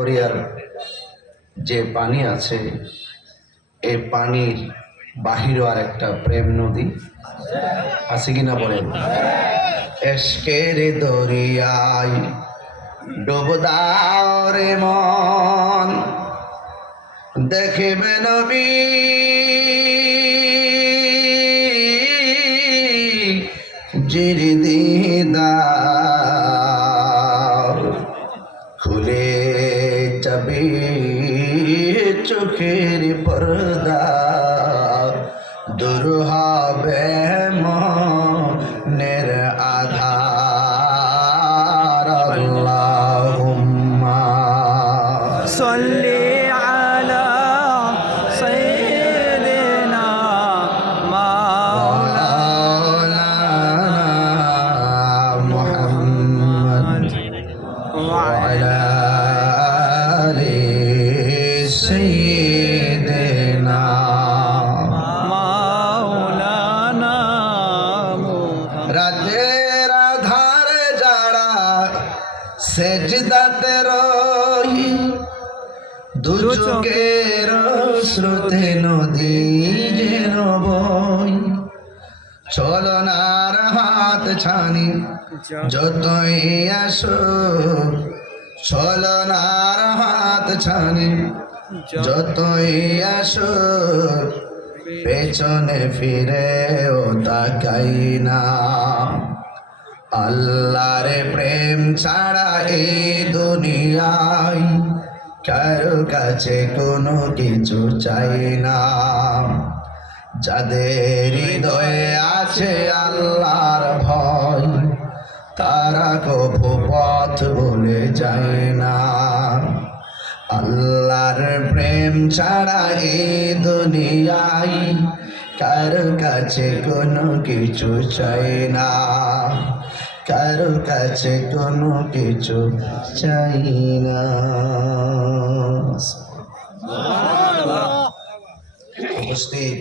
দরিয়ার যে পানি আছে, এই পানির বাহিরও আর একটা প্রেম নদী আছে কিনা বলেন? এশকের দরিয়ায় ডুব দাও রে মন, দেখবে নবী জির দিদার, খুলে যাবে চোখের পর্দা, দূর হবে মনের আধার। আল্লাহুম্মা সাল্লি আলা সাইয়্যিদিনা মাওলানা মুহাম্মদ ওয়া আলা আলি সাইয়্যিদিনা মাওলানা মুহাম্মদ। রাতের আধারে যারা সেজদাতে রই, দু চোখের স্রোতে নদী যেন বই, চলনার হাত ছানি যতই আসো, চলনার হাত ছানি যতই আসো, পেছনে ফিরেও তাকাই না। আল্লাহর প্রেম ছাড়া এই দুনিয়ায় কারো কাছে কোনো কিছু চাই না। যাদের হৃদয়ে আছে আল্লাহর ভয়, তারা কভু পথ ভুলে যায় না। আল্লাহর প্রেম ছাড়া এই দুনিয়ায় কারো কাছে কোনো কিছু চাই না, কারো কাছে কোনো কিছু চাই না। উপস্থিত